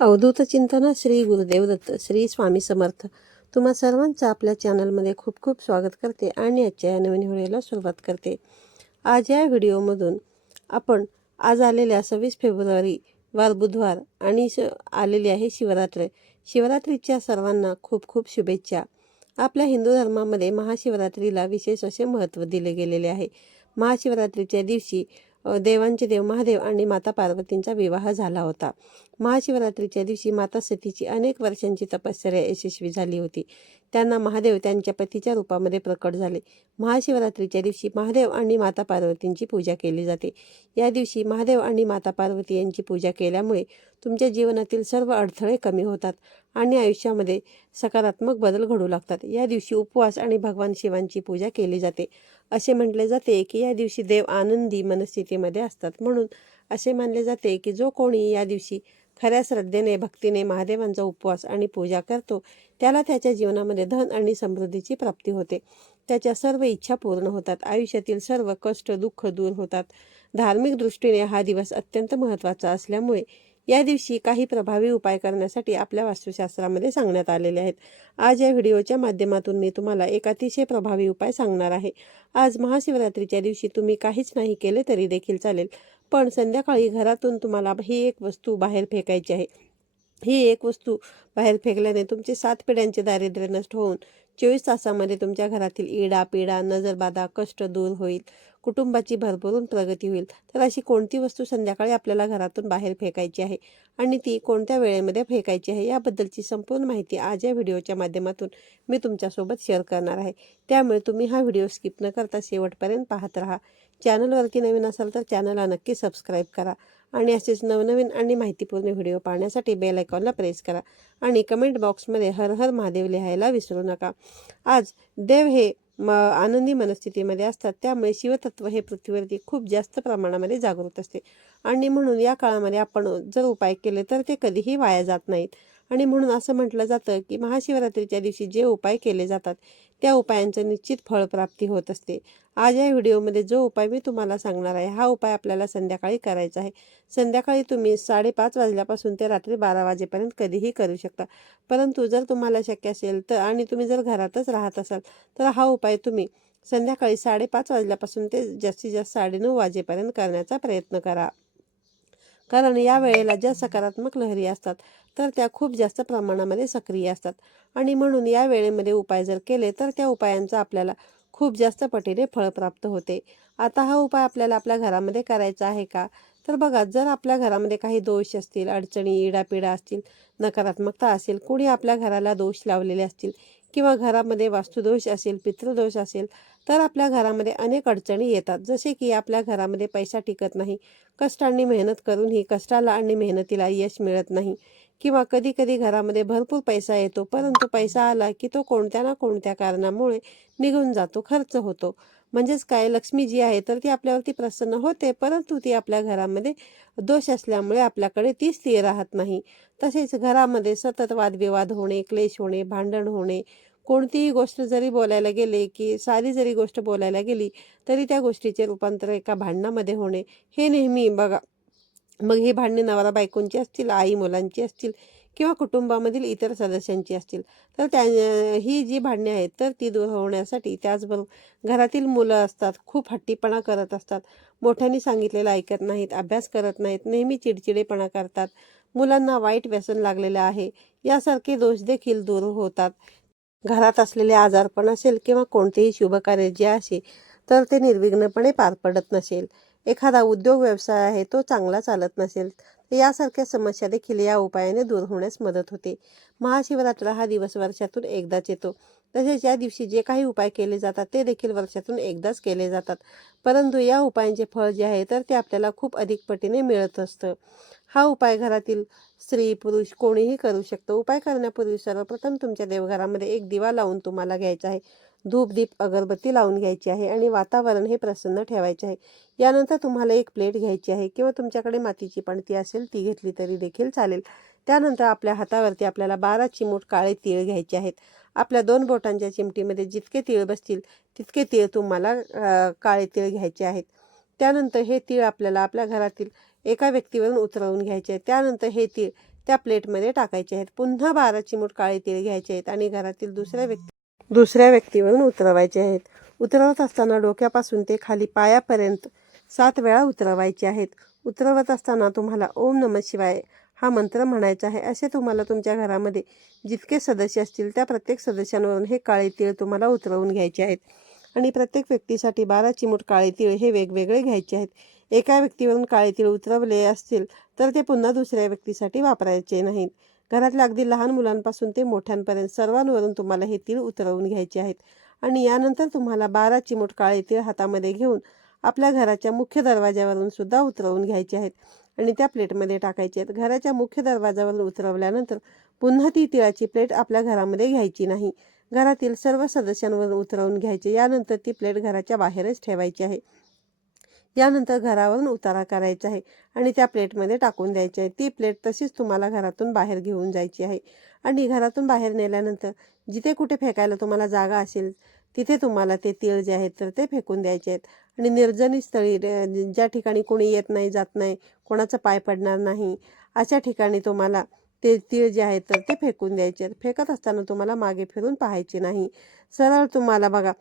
अवधूत चिंतन श्री गुरुदेव दत्त श्री स्वामी समर्थ. तुम्हा सर्वांचं आपल्या चॅनलमध्ये खूप खूप स्वागत करते आणि आजच्या या नवीन व्हिडिओला सुरुवात करते. आज या व्हिडिओमधून आपण आज आलेल्या सव्वीस फेब्रुवारी वार बुधवार आणि श आलेली आहे शिवरात्र. शिवरात्रीच्या सर्वांना खूप खूप शुभेच्छा. आपल्या हिंदू धर्मामध्ये महाशिवरात्रीला विशेष असे महत्त्व दिले गेलेले आहे. महाशिवरात्रीच्या दिवशी देवांचे देव महादेव आणि माता पार्वतींचा विवाह झाला होता. महाशिवरात्रीच्या दिवशी माता सतीची अनेक वर्षांची तपश्चर्या यशस्वी झाली होती. त्यांना महादेव त्यांच्या पतीच्या रूपामध्ये प्रकट झाले. महाशिवरात्रीच्या दिवशी महादेव आणि माता पार्वतींची पूजा केली जाते. या दिवशी महादेव आणि माता पार्वती यांची पूजा केल्यामुळे तुमच्या जीवनातील सर्व अडथळे कमी होतात आणि आयुष्यामध्ये सकारात्मक बदल घडू लागतात. या दिवशी उपवास आणि भगवान शिवांची पूजा केली जाते. असे म्हटले जाते की या दिवशी देव आनंदी मनस्थितीमध्ये असतात. म्हणून असे मानले जाते की जो कोणी या दिवशी खऱ्या श्रद्धेने भक्तीने महादेवांचा उपवास आणि पूजा करतो त्याला त्याच्या जीवनामध्ये धन आणि समृद्धीची प्राप्ती होते. त्याच्या सर्व इच्छा पूर्ण होतात. आयुष्यातील सर्व कष्ट दुःख दूर होतात. धार्मिक दृष्टीने हा दिवस अत्यंत महत्त्वाचा असल्यामुळे या दिवशी काही प्रभावी उपाय करण्यासाठी आपल्या वास्तुशास्त्रामध्ये सांगण्यात आलेले आहेत. आज या व्हिडिओच्या माध्यमातून मी तुम्हाला एक अतिशय प्रभावी उपाय सांगणार आहे. आज महाशिवरात्रीच्या दिवशी तुम्ही काहीच नाही केले तरी देखील चालेल पण संध्याकाळी घरातून तुम्हाला ही एक वस्तू बाहेर फेकायची आहे. ही एक वस्तू बाहेर फेकल्याने तुमचे सात पिढ्यांचे दारिद्र्य नष्ट होऊन चोवीस तासामध्ये तुमच्या घरातील इडा पिडा नजरबाधा कष्ट दूर होईल. कुटुंबाची भरभरून प्रगती होईल. तर अशी कोणती वस्तू संध्याकाळी आपल्याला घरातून बाहेर फेकायची आहे? आणि ती कोणत्या वेळेमध्ये फेकायची आहे? याबद्दलची संपूर्ण माहिती आज या व्हिडिओच्या माध्यमातून मी तुमच्यासोबत शेअर करणार आहे. त्यामुळे तुम्ही हा व्हिडिओ स्किप न करता शेवटपर्यंत पाहत राहा. चॅनलवरती नवीन असाल तर चॅनलला नक्की सबस्क्राईब करा. आणि असेच नवनवीन आणि माहितीपूर्ण व्हिडिओ पाहण्यासाठी बेल आयकॉनला प्रेस करा. आणि कमेंट बॉक्समध्ये हर हर महादेव लिहायला विसरू नका. आज देव हे म आनंदी मनस्थितीमध्ये असतात. त्यामुळे शिवतत्व हे पृथ्वीवरती खूप जास्त प्रमाणामध्ये जागृत असते. आणि म्हणून या काळामध्ये आपण जर उपाय केले तर ते कधीही वाया जात नाहीत. आणि म्हणून असं म्हटलं जातं की महाशिवरात्रीच्या दिवशी जे उपाय केले जातात त्या उपायांचं निश्चित फळप्राप्ती होत असते. आज या व्हिडिओमध्ये जो उपाय मी तुम्हाला सांगणार आहे हा उपाय आपल्याला संध्याकाळी करायचा आहे. संध्याकाळी तुम्ही साडेपाच वाजल्यापासून ते रात्री बारा वाजेपर्यंत कधीही करू शकता. परंतु जर तुम्हाला शक्य असेल तर आणि तुम्ही जर घरातच राहत असाल तर हा उपाय तुम्ही संध्याकाळी साडेपाच वाजल्यापासून ते जास्तीत जास्त साडेनऊ वाजेपर्यंत करण्याचा प्रयत्न करा. कारण या वेळेला ज्या सकारात्मक लहरी असतात तर त्या खूप जास्त प्रमाणामध्ये सक्रिय असतात. आणि म्हणून या वेळेमध्ये उपाय जर केले तर त्या उपायांचा आपल्याला खूप जास्त पटीने फळ प्राप्त होते. आता हा उपाय आपल्याला आपल्या घरामध्ये करायचा आहे का? तर बघा जर आपल्या घरामध्ये काही दोष असतील अडचणी इडापिडा असतील नकारात्मकता असेल कोणी आपल्या घराला दोष लावलेले असतील किंवा घरामध्ये वास्तुदोष असेल पितृदोष असेल तर आपल्या घरामध्ये अनेक अडचणी येतात. जसे की आपल्या घरामध्ये पैसा टिकत नाही कष्टांनी मेहनत करूनही कष्टाला आणि मेहनतीला यश मिळत नाही. किंवा कधी कधी घरामध्ये भरपूर पैसा येतो परंतु पैसा आला की तो कोणत्या ना कोणत्या कारणामुळे निघून जातो खर्च होतो. म्हणजेच काय लक्ष्मी जी आहे तर ती आपल्यावरती प्रसन्न होते परंतु ती आपल्या घरामध्ये दोष असल्यामुळे आपल्याकडे ती स्थिर राहत नाही. तसेच घरामध्ये सतत वादविवाद होणे क्लेश होणे भांडण होणे कोणतीही गोष्ट जरी बोलायला गेले की सारी जरी गोष्ट बोलायला गेली तरी त्या गोष्टीचे रूपांतर एका भांडणामध्ये होणे हे नेहमी बघा मग ही भांडणे नवरा बायकोंची असतील आई मुलांची असतील किंवा कुटुंबामधील इतर सदस्यांची असतील तर त्या ही जी भांडणे आहेत तर ती दूर होण्यासाठी त्याचबरोबर घरातील मुलं असतात खूप हट्टीपणा करत असतात. मोठ्यांनी सांगितलेलं ऐकत नाहीत अभ्यास करत नाहीत नेहमी चिडचिडेपणा करतात. मुलांना वाईट व्यसन लागलेलं आहे यासारखे दोष देखील दूर होतात. घरात असलेले आजारपण असेल किंवा कोणतेही शुभकार्य जे असे तर ते निर्विघ्नपणे पार पडत नसेल. एखादा उद्योग व्यवसाय आहे तो चांगला चालत नसेल तर यासारख्या समस्या देखील या उपायाने दूर होण्यास मदत होते. महाशिवरात्र हा दिवस वर्षातून एकदाच येतो. तसेच या दिवशी जे काही उपाय केले जातात ते देखील वर्षातून एकदाच केले जातात. परंतु या उपायांचे फळ जे आहे तर ते आपल्याला खूप अधिक पटीने मिळत असतं. हा उपाय घरातील स्त्री पुरुष कोणीही करू शकतो. उपाय करण्यापूर्वी सर्वप्रथम तुमच्या देवघरामध्ये एक दिवा लावून तुम्हाला घ्यायचा आहे. धूप दीप अगरबत्ती लावून घ्यायची आहे आणि वातावरण हे प्रसन्न ठेवायचे आहे. यानंतर तुम्हाला एक प्लेट घ्यायची आहे किंवा तुमच्याकडे मातीची पणती असेल ती घेतली तरी देखील चालेल. त्यानंतर आपल्या हातावरती आपल्याला बारा चिमूट काळे तीळ घ्यायचे आहेत. आपल्या दोन बोटांच्या चिमटीमध्ये जितके तीळ बसतील तितके तीळ तुम्हाला काळे तीळ घ्यायचे आहेत. त्यानंतर हे तीळ आपल्याला आपल्या घरातील एका व्यक्तीवरून उतरवून घ्यायचे आहे त्यानंतर हे तीळ त्या प्लेटमध्ये टाकायचे आहेत. पुन्हा बारा चिमूट काळे तीळ घ्यायचे आहेत आणि घरातील दुसऱ्या व्यक्ती दुसऱ्या व्यक्तीवरून उतरवायचे आहेत. उतरवत असताना डोक्यापासून ते खाली पायापर्यंत सात वेळा उतरवायचे आहेत. उतरवत असताना तुम्हाला ओम नम शिवाय हा मंत्र म्हणायचा आहे. असे तुम्हाला तुमच्या घरामध्ये जितके सदस्य असतील त्या प्रत्येक सदस्यांवरून हे काळे तीळ तुम्हाला उतरवून घ्यायचे आहेत. आणि प्रत्येक व्यक्तीसाठी बारा चिमूट काळे तीळ हे वेगवेगळे घ्यायचे आहेत. एका व्यक्तीवरून काळे तीळ उतरवले असतील तर ते पुन्हा दुसऱ्या व्यक्तीसाठी वापरायचे नाहीत. घरातल्या अगदी लहान मुलांपासून ते मोठ्यांपर्यंत सर्वांवरून तुम्हाला हे तीळ उतरवून घ्यायचे आहेत. आणि यानंतर तुम्हाला बारा चिमूट काळे तीळ हातामध्ये घेऊन आपल्या घराच्या मुख्य दरवाज्यावरून सुद्धा उतरवून घ्यायचे आहेत. आणि त्या प्लेटमध्ये टाकायचे आहेत. घराच्या मुख्य दरवाजावरून उतरवल्यानंतर पुन्हा ती तिळाची प्लेट आपल्या घरामध्ये घ्यायची नाही. घरातील सर्व सदस्यांवर उतरवून घ्यायचे. यानंतर ती प्लेट घराच्या बाहेरच ठेवायची आहे. यानंतर घरावरून उतारा करायचा आहे आणि त्या प्लेटमध्ये टाकून द्यायची आहे. ती प्लेट तशीच तुम्हाला घरातून बाहेर घेऊन जायची आहे. आणि घरातून बाहेर नेल्यानंतर जिथे कुठे फेकायला तुम्हाला जागा असेल तिथे तुम्हाला ते तीळ जे आहेत तर ते फेकून द्यायचे आहेत. आणि निर्जनी स्थळी ज्या ठिकाणी कोणी येत नाही जात नाही कोणाचा पाय पडणार नाही अशा ठिकाणी तुम्हाला ते तीळ जे आहेत तर ते फेकून द्यायचे आहेत. फेकत असताना तुम्हाला मागे फिरून पाहायचे नाही. सरळ तुम्हाला बघा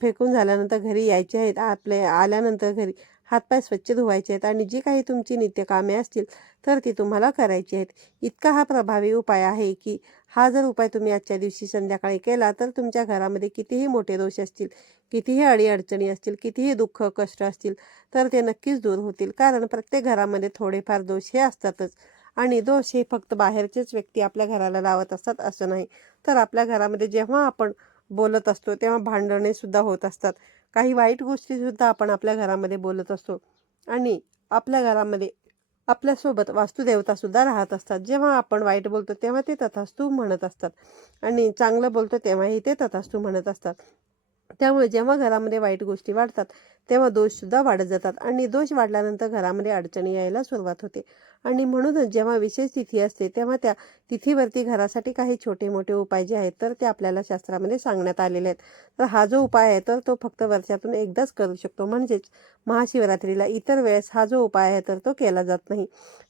फेकून झाल्यानंतर घरी यायचे आहेत. आपले आल्यानंतर घरी हातपाय स्वच्छ धुवायचे आहेत आणि जी काही तुमची नित्यकामे असतील तर ती तुम्हाला करायची आहेत. इतका हा प्रभावी उपाय आहे की हा जर उपाय तुम्ही आजच्या दिवशी संध्याकाळी केला तर तुमच्या घरामध्ये कितीही मोठे दोष असतील कितीही अडीअडचणी असतील कितीही दुःख कष्ट असतील तर ते नक्कीच दूर होतील. कारण प्रत्येक घरामध्ये थोडेफार दोष हे असतातच आणि दोष हे फक्त बाहेरचेच व्यक्ती आपल्या घराला लावत असतात असं नाही. तर आपल्या घरामध्ये जेव्हा आपण बोलत असतो तेव्हा भांडणे सुद्धा होत असतात. काही वाईट गोष्टीसुद्धा आपण आपल्या घरामध्ये बोलत असतो. आणि आपल्या घरामध्ये आपल्यासोबत वास्तुदेवतासुद्धा राहत असतात. जेव्हा आपण वाईट बोलतो तेव्हा ते तथास्तू म्हणत असतात. आणि चांगलं बोलतो तेव्हाही ते तथास्तू म्हणत असतात. त्यामुळे जेव्हा घरामध्ये वाईट गोष्टी वाढतात तेव्हा दोषसुद्धा वाढत जातात. आणि दोष वाढल्यानंतर घरामध्ये अडचणी यायला सुरुवात होते. आणि म्हणूनच जेव्हा विशेष तिथी असते तेव्हा त्या तिथीवरती घरासाठी काही छोटे मोठे उपाय जे आहेत तर ते आपल्याला शास्त्रामध्ये सांगण्यात आलेले आहेत. तर हा जो उपाय आहे तर तो फक्त वर्षातून एकदाच करू शकतो. म्हणजेच महाशिवरात्रीला इतर वेळेस हा जो उपाय आहे तर तो केला जात नाही.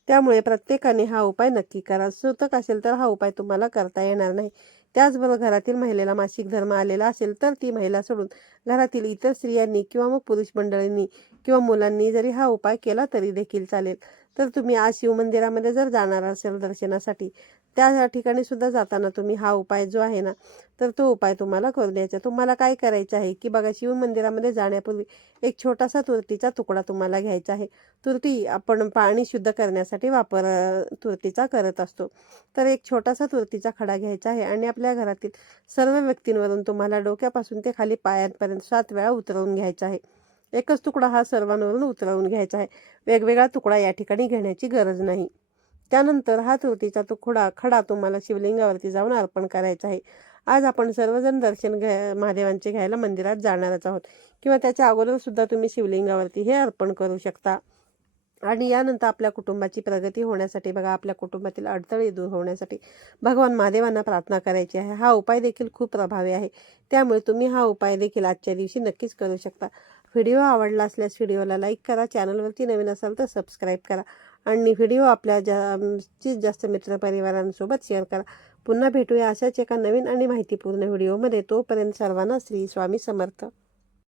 त्यामुळे प्रत्येकाने हा उपाय नक्की करा. सुतक असेल तर हा उपाय तुम्हाला करता येणार नाही. त्याचबरोबर घरातील महिलेला मासिक धर्म आलेला असेल तर ती महिला सोडून घरातील इतर स्त्रियांनी किंवा मग पुरुष मंडळींनी किंवा मुलांनी जरी हा उपाय केला तरी देखील चालेल. तर तुम्ही आज शिवमंदिरामध्ये जर जाणार असेल दर्शनासाठी त्या ठिकाणी सुद्धा जाताना तुम्ही हा उपाय जो आहे ना तर तो उपाय तुम्हाला करून द्यायचा. तुम्हाला काय करायचं आहे की बघा शिवमंदिरामध्ये जाण्यापूर्वी एक छोटासा तुरतीचा तुकडा तुम्हाला घ्यायचा आहे. तुरती आपण पाणी शुद्ध करण्यासाठी वापर अ, तुरतीचा करत असतो. तर एक छोटासा तुरतीचा खडा घ्यायचा आहे आणि आपल्या घरातील सर्व व्यक्तींवरून तुम्हाला डोक्यापासून ते खाली पायांपर्यंत सात वेळा उतरवून घ्यायचा आहे. एकच तुकडा हा सर्वांवरून उतरवून घ्यायचा आहे. वेगवेगळा तुकडा या ठिकाणी घेण्याची गरज नाही. त्यानंतर हा तुरटीचा तुकडा खडा तुम्हाला शिवलिंगावरती जाऊन अर्पण करायचा आहे. आज आपण सर्वजण दर्शन घ्या महादेवांचे घ्यायला मंदिरात जाणारच आहोत. किंवा त्याच्या अगोदर सुद्धा तुम्ही शिवलिंगावरती हे अर्पण करू शकता. आणि यानंतर आपल्या कुटुंबाची प्रगती होण्यासाठी बघा आपल्या कुटुंबातील अडथळे दूर होण्यासाठी भगवान महादेवांना प्रार्थना करायची आहे. हा उपाय देखील खूप प्रभावी आहे. त्यामुळे तुम्ही हा उपाय देखील आजच्या दिवशी नक्कीच करू शकता. व्हिडिओ आवडला असल्यास व्हिडिओला लाईक करा चॅनलवरती नवीन असाल तर सबस्क्राईब करा आणि व्हिडिओ आपल्या जास्तीत जास्त मित्रपरिवारांसोबत शेअर करा. पुन्हा भेटूया अशाच एका नवीन आणि माहितीपूर्ण व्हिडिओमध्ये. तोपर्यंत सर्वांना श्री स्वामी समर्थ.